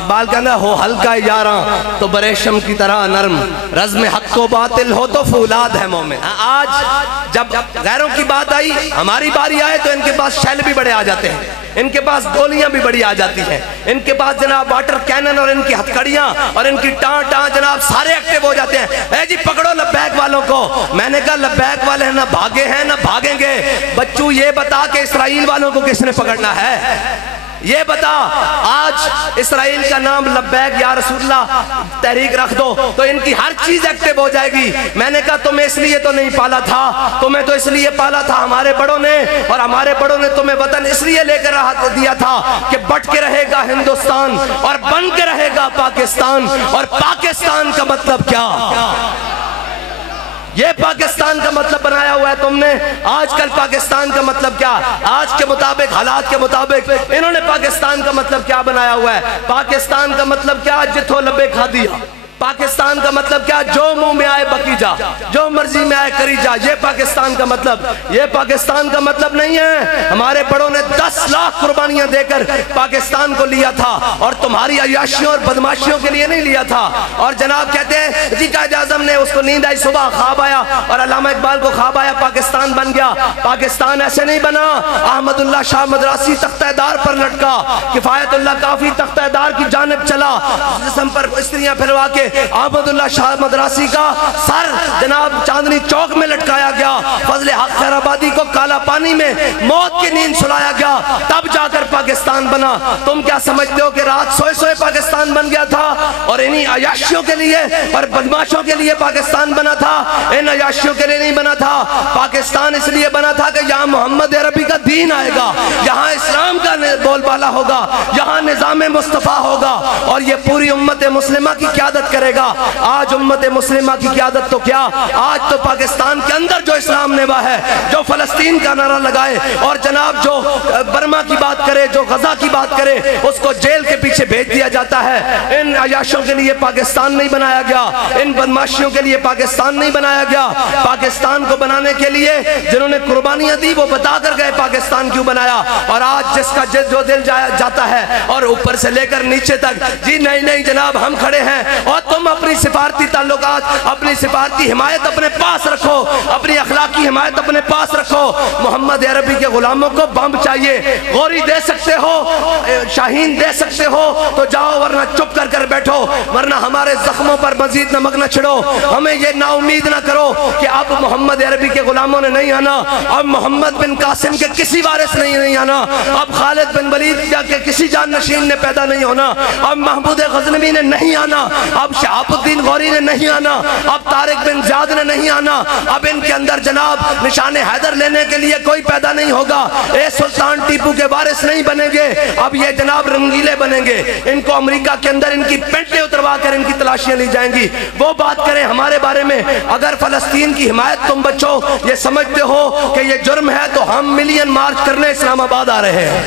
اقبال کہنا ہو ہلکا یاراں تو بریشم کی طرح نرم، رزم حق و باطل ہو تو فولاد ہے مومن۔ آج جب غیروں کی بات آئی، ہماری باری آئے تو ان کے پاس شیل بھی بڑے آ جاتے ہیں، ان کے پاس گولیاں بھی بڑی آ جاتی ہیں، ان کے پاس جناب واٹر کینن اور ان کی ہتھکڑیاں اور ان کی ٹاں جناب سارے ایکٹیو ہو جاتے ہیں۔ اے جی پکڑو لبیک والوں کو۔ میں نے کہا لبیک والے نہ بھاگے ہیں نہ بھاگیں گے۔ بچوں یہ بتا کہ اسرائیل والوں کو کس نے پکڑنا ہے؟ یہ بتا۔ آج اسرائیل کا نام لبیک یا رسول اللہ تحریک رکھ دو تو ان کی ہر چیز ایکٹیو ہو جائے گی۔ میں نے کہا تمہیں اس لیے تو نہیں پالا تھا، تمہیں تو اس لیے پالا تھا ہمارے بڑوں نے، اور ہمارے بڑوں نے تمہیں وطن اس لیے لے کر دیا تھا کہ بٹ کے رہے گا ہندوستان اور بن کے رہے گا پاکستان۔ اور پاکستان کا مطلب کیا؟ یہ پاکستان کا مطلب بنایا ہوا ہے تم نے۔ آج کل پاکستان کا مطلب کیا؟ آج کے مطابق، حالات کے مطابق انہوں نے پاکستان کا مطلب کیا بنایا ہوا ہے؟ پاکستان کا مطلب کیا؟ جتھو لبے کھا دیا۔ پاکستان کا مطلب کیا؟ جو منہ میں آئے بکی جا، جو مرضی میں آئے کری جا۔ یہ پاکستان کا مطلب، یہ پاکستان کا مطلب نہیں ہے۔ ہمارے بڑوں نے 10 لاکھ قربانیاں دے کر پاکستان کو لیا تھا، اور تمہاری عیاشیوں اور بدماشیوں کے لیے نہیں لیا تھا۔ اور جناب کہتے ہیں جی قائد اعظم نے، اس کو نیند آئی، صبح خواب آیا، اور علامہ اقبال کو خواب آیا پاکستان بن گیا۔ پاکستان ایسے نہیں بنا۔ احمد اللہ شاہ مدراسی تختہ دار پر لٹکا، کفایت اللہ کافی تختہ دار کی جانب چلا، جسم پر استریاں پھروا کے احمد اللہ شاہ مدراسی کا سر جناب چاندنی چوک میں لٹکایا گیا۔ فضل حق خیر آبادی کو کالا پانی میں موت کی نیند سلایا گیا، تب جا کر پاکستان بنا۔ تم کیا سمجھتے ہو کہ رات سوئے سوئے پاکستان بن گیا تھا، اور انہی عیاشیوں کے لیے اور بدماشوں کے لیے پاکستان بنا تھا؟ ان عیاشیوں کے لیے نہیں بنا تھا۔ پاکستان اس لیے بنا تھا کہ یہاں محمد عربی کا دین آئے گا، یہاں اسلام کا بول بالا ہوگا، یہاں نظام مصطفیٰ ہوگا، اور یہ پوری امت مسلمہ کی قیادت کرے گا۔ آج امت مسلمہ کی قیادت تو کیا، آج تو پاکستان کے اندر جو اسلام نوا ہے، جو فلسطین کا نعرہ لگائے اور جناب جو برما کی بات کرے، جو غزہ کی بات کرے، اس کو جیل کے پیچھے بھیج دیا جاتا ہے۔ ان عیاشوں کے لیے پاکستان نہیں بنایا گیا، ان بدماشیوں کے لیے پاکستان نہیں بنایا گیا۔ پاکستان کو بنانے کے لیے جنہوں نے قربانیاں دی وہ بتا کر گئے پاکستان کیوں بنایا۔ اور آج جس کا جو دل جاتا ہے اور اوپر سے لے کر نیچے تک جی نہیں نہیں جناب ہم کھڑے ہیں، اور تم اپنی سفارتی تعلقات، اپنی سفارتی حمایت اپنے پاس رکھو، اپنی اخلاقی حمایت اپنے پاس رکھو۔ محمد عربی کے غلاموں کو بم چاہیے، غوری دے سکتے ہو، شاہین دے سکتے ہو تو جاؤ، ورنہ چپ کر کر بیٹھو، ورنہ ہمارے زخموں پر مزید نمک نہ چھڑو۔ ہمیں یہ نا امید نہ کرو کہ اب محمد عربی کے غلاموں نے نہیں آنا، اب محمد بن قاسم کے کسی وارث نہیں آنا، اب خالد بن ولید کے کسی جان نشین نے پیدا نہیں ہونا، اب محمود غزنوی نے نہیں آنا، اب شہاب الدین غوری نے نہیں آنا، اب طارق بن زیاد نے نہیں آنا، اب ان کے اندر جناب نشان حیدر لینے کے لیے کوئی پیدا نہیں ہوگا، اے سلطان ٹیپو کے وارث نہیں بنیں گے، اب یہ جناب رنگیلے بنیں گے۔ ان کو امریکہ کے اندر ان کی پینٹیں اتروا کر ان کی تلاشیاں لی جائیں گی۔ وہ بات کریں ہمارے بارے میں، اگر فلسطین کی حمایت تم بچو یہ سمجھتے ہو کہ یہ جرم ہے تو ہم ملین مارچ کرنے اسلام آباد آ رہے ہیں۔